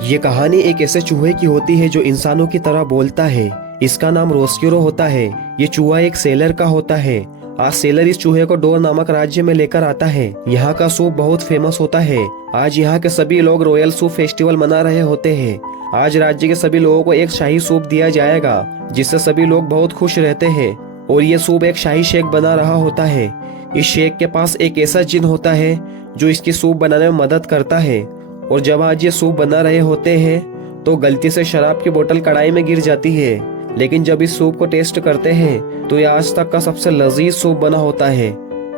ये कहानी एक ऐसे चूहे की होती है जो इंसानों की तरह बोलता है। इसका नाम रोस्क्यूरो होता है। ये चूहा एक सेलर का होता है। आज सेलर इस चूहे को डोर नामक राज्य में लेकर आता है। यहाँ का सूप बहुत फेमस होता है। आज यहाँ के सभी लोग रॉयल सूप फेस्टिवल मना रहे होते हैं। आज राज्य के सभी लोगों को एक शाही सूप दिया जाएगा जिससे सभी लोग बहुत खुश रहते हैं। और ये सूप एक शाही शेक बना रहा होता है। इस शेक के पास एक ऐसा जिन होता है जो इसकी सूप बनाने में मदद करता है। और जब आज ये सूप बना रहे होते हैं तो गलती से शराब की बोतल कढ़ाई में गिर जाती है। लेकिन जब इस सूप को टेस्ट करते हैं तो ये आज तक का सबसे लजीज सूप बना होता है।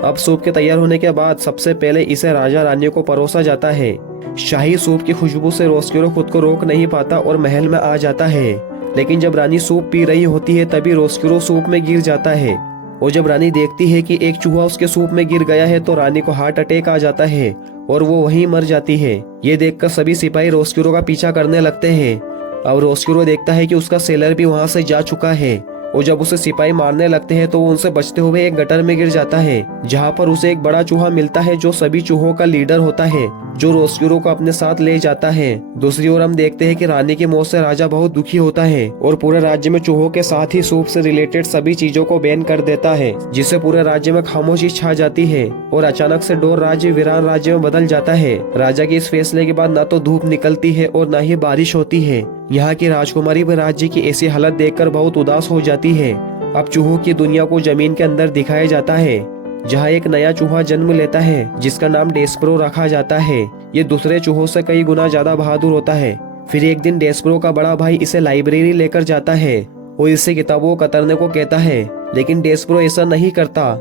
अब सूप के तैयार होने के बाद सबसे पहले इसे राजा रानियों को परोसा जाता है। शाही सूप की खुशबू से रोस्क्यूरो खुद को रोक नहीं पाता और महल में आ जाता है। लेकिन जब रानी सूप पी रही होती है तभी रोस्क्यूरो सूप में गिर जाता है। और जब रानी देखती है कि एक चूहा उसके सूप में गिर गया है तो रानी को हार्ट अटैक आ जाता है और वो वहीं मर जाती है। ये देखकर सभी सिपाही रोस्क्यूरो का पीछा करने लगते हैं। अब रोस्क्यूरो देखता है कि उसका सेलर भी वहां से जा चुका है। और जब उसे सिपाही मारने लगते हैं तो वो उनसे बचते हुए एक गटर में गिर जाता है जहाँ पर उसे एक बड़ा चूहा मिलता है जो सभी चूहों का लीडर होता है, जो रोस्क्यूरो को अपने साथ ले जाता है। दूसरी ओर हम देखते हैं कि रानी की मौत से राजा बहुत दुखी होता है और पूरे राज्य में चूहों के साथ ही सूप से रिलेटेड सभी चीजों को बैन कर देता है, जिससे पूरे राज्य में खामोशी छा जाती है और अचानक से डोर राज्य वीरान राज्य में बदल जाता है। राजा के इस फैसले के बाद न तो धूप निकलती है और न ही बारिश होती है। यहाँ की राजकुमारी भी राज्य की ऐसी हालत देखकर बहुत उदास हो जाती है। अब चूहों की दुनिया को जमीन के अंदर दिखाया जाता है जहाँ एक नया चूहा जन्म लेता है जिसका नाम डेस्परो रखा जाता है। ये दूसरे चूहों से कई गुना ज्यादा बहादुर होता है। फिर एक दिन डेस्परो का बड़ा भाई इसे लाइब्रेरी लेकर जाता है और इससे किताबों को कतरने को कहता है। लेकिन डेस्परो ऐसा नहीं करता,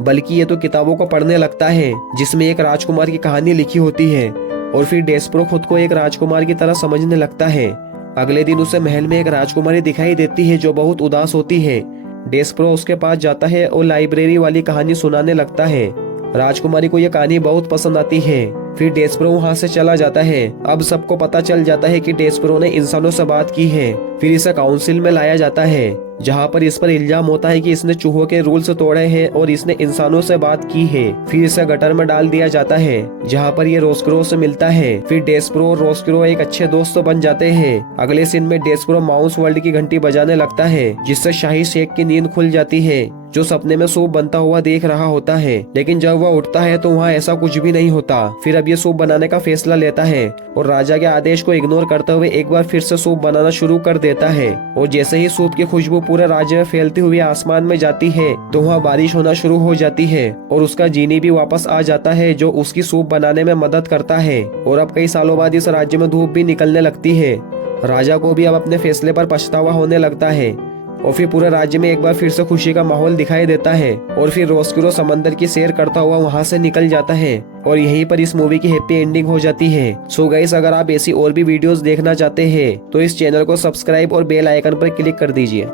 बल्कि ये तो किताबों को पढ़ने लगता है जिसमें एक राजकुमार की कहानी लिखी होती है। और फिर डेस्परो खुद को एक राजकुमार की तरह समझने लगता है। अगले दिन उसे महल में एक राजकुमारी दिखाई देती है जो बहुत उदास होती है। डेस्परो उसके पास जाता है और लाइब्रेरी वाली कहानी सुनाने लगता है। राजकुमारी को यह कहानी बहुत पसंद आती है। फिर डेस्परो वहां से चला जाता है। अब सबको पता चल जाता है कि डेस्परो ने इंसानों से बात की है। फिर इसे काउंसिल में लाया जाता है जहाँ पर इस पर इल्जाम होता है कि इसने चूहों के रूल्स तोड़े हैं और इसने इंसानों से बात की है। फिर इसे गटर में डाल दिया जाता है जहाँ पर ये रोस्क्यूरो से मिलता है। फिर डेस्परो और रोस्क्यूरो एक अच्छे दोस्त बन जाते हैं। अगले सीन में डेस्परो माउस वर्ल्ड की घंटी बजाने लगता है जिससे शाही शेख की नींद खुल जाती है जो सपने में सूप बनता हुआ देख रहा होता है। लेकिन जब वह उठता है तो वहाँ ऐसा कुछ भी नहीं होता। फिर अब ये सूप बनाने का फैसला लेता है और राजा के आदेश को इग्नोर करते हुए एक बार फिर से सूप बनाना शुरू कर देता है। और जैसे ही सूप की खुशबू पूरे राज्य में फैलती हुई आसमान में जाती है तो वहाँ बारिश होना शुरू हो जाती है और उसका जीनी भी वापस आ जाता है जो उसकी सूप बनाने में मदद करता है। और अब कई सालों बाद इस राज्य में धूप भी निकलने लगती है। राजा को भी अब अपने फैसले पर पछतावा होने लगता है और फिर पूरे राज्य में एक बार फिर से खुशी का माहौल दिखाई देता है। और फिर रोस्क्यूरो समंदर की सैर करता हुआ वहां से निकल जाता है और यहीं पर इस मूवी की हैप्पी एंडिंग हो जाती है। सो गाइस, अगर आप ऐसी और भी वीडियोस देखना चाहते हैं तो इस चैनल को सब्सक्राइब और बेल आइकन पर क्लिक कर दीजिए।